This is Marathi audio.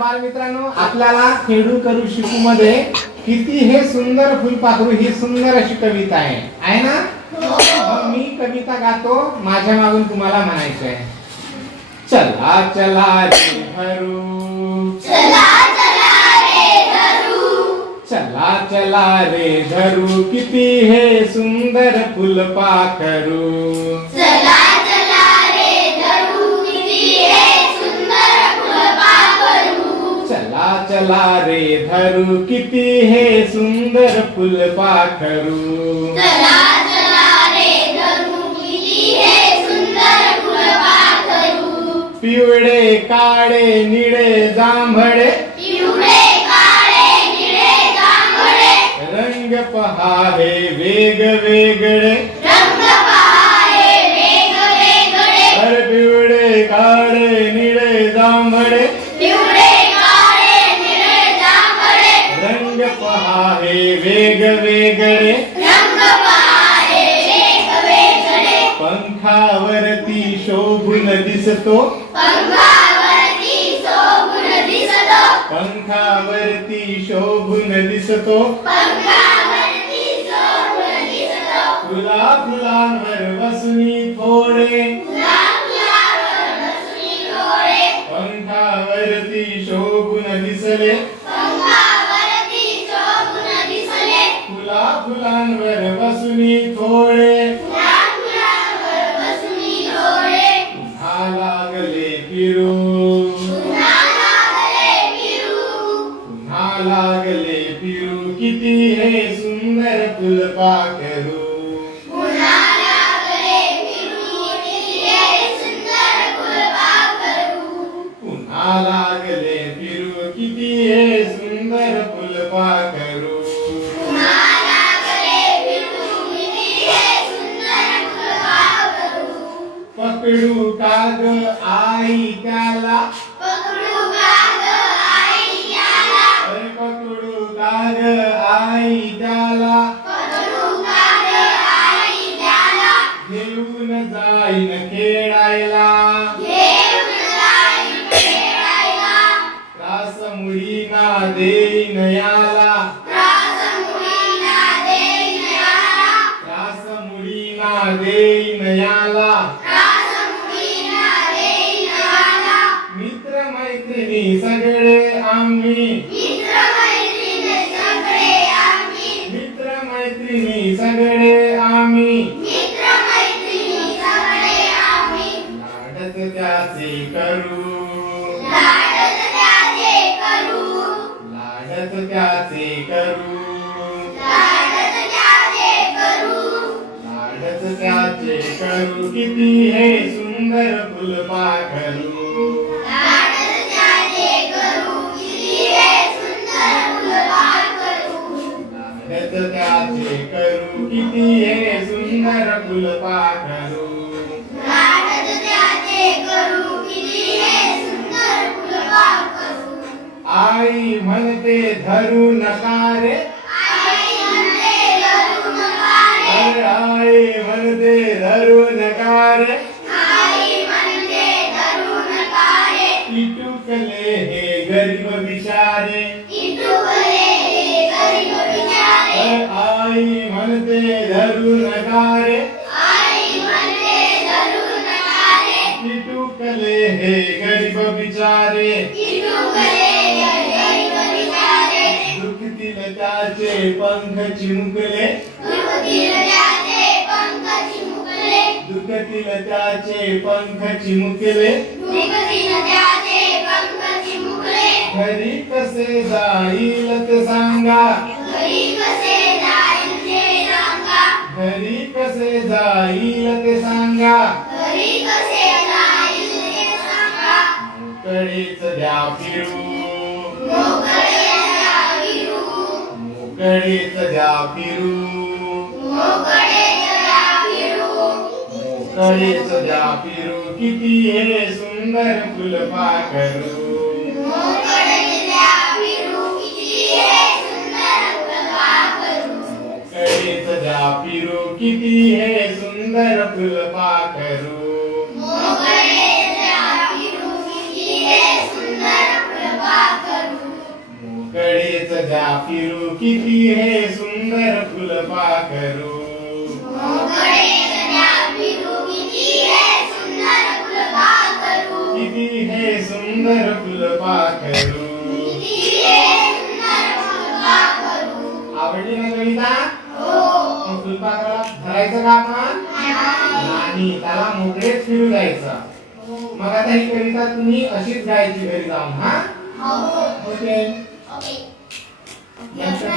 बालमित्रांनो आपल्याला खेळू करू शिकू मध्ये किती हे सुंदर फुलपाखरू ही सुंदर अशी कविता आहे. आहे ना? मग मी कविता गातो माझ्या मागून तुम्हाला म्हणायचं आहे. चला चला रे धरू चला चला रे धरू चला चला रे धरू किती हे सुंदर फुलपाखरू चला रे धरू किती हे सुंदर फुलपाखरू चला चला रे धरू किती हे सुंदर फुलपाखरू पिवळे काळे निळे जांभळे. पिवळे काळे निळे जांभळे. रंग पहा हे वेगवेगळे पिवळे काळे निळे जांभळे. पहा वेगवेगळे रंग पहाये वेगवेगळे पंखावरती शोभून दिसतो. पंखावरती शोभून दिसतो. फुला फुलांवर बसनी थोडे. पंखावरती शोभून दिसले. फुलांवर बसनी थोडे. लागले फिरू पुन्हा लागले फिरू किती हे सुंदर हे सुंदर फुलपाखरू पुन्हा लागले फिरू किती हे सुंदर पुन्हा काग आई त्याला. पकडू काग आई याला अरे पकडू काग आई त्याला. पकडू काग आई त्याला. घेऊन जाईन खेळायला सगळे आम्ही. मित्र मैत्रिणी सगळे आम्ही. लाडत त्याचे करू. लाडत त्याचे करू. लाडत त्याचे करू. किती हे सुंदर फुलपाखरू लाडत फुलपाखरू आई म्हणते धरू नका रे आई म्हणते धरू नका रे अरे आई म्हणते धरू नका रे आई म्हणते धरू नका रे इटुकले हे गरीब बिचारे. हे आई म्हणते धरू नका रे चिमुकले दुखतील त्याचे पंख चिमुकले। दुर्गतील त्याचे पंख चिमुकले। घरी कसे जाईल ते सांगा। घरी कसे जाईल मोकळेच द्या फिरू मोकळे जा फिरू मोकळेच द्या फिरू किती हे सुंदर फुलपाखरू. मोकळे जा फिरू किती हे सुंदर फुलपाखरू. मोकळेच द्या फिरू किती हे सुंदर फुलपाखरू. मोकळे फिरू किती हे सुंदर फुलपाखरू किती हे सुंदर फुलपाखरू आवडली ना कविता फुलपाखराला धरायचं का आपण? नाही त्याला मोकळेच फिरू द्यायचं. मग आता ही कविता तुम्ही अशीच गायची घरी जाऊन हा. ओके. Yes.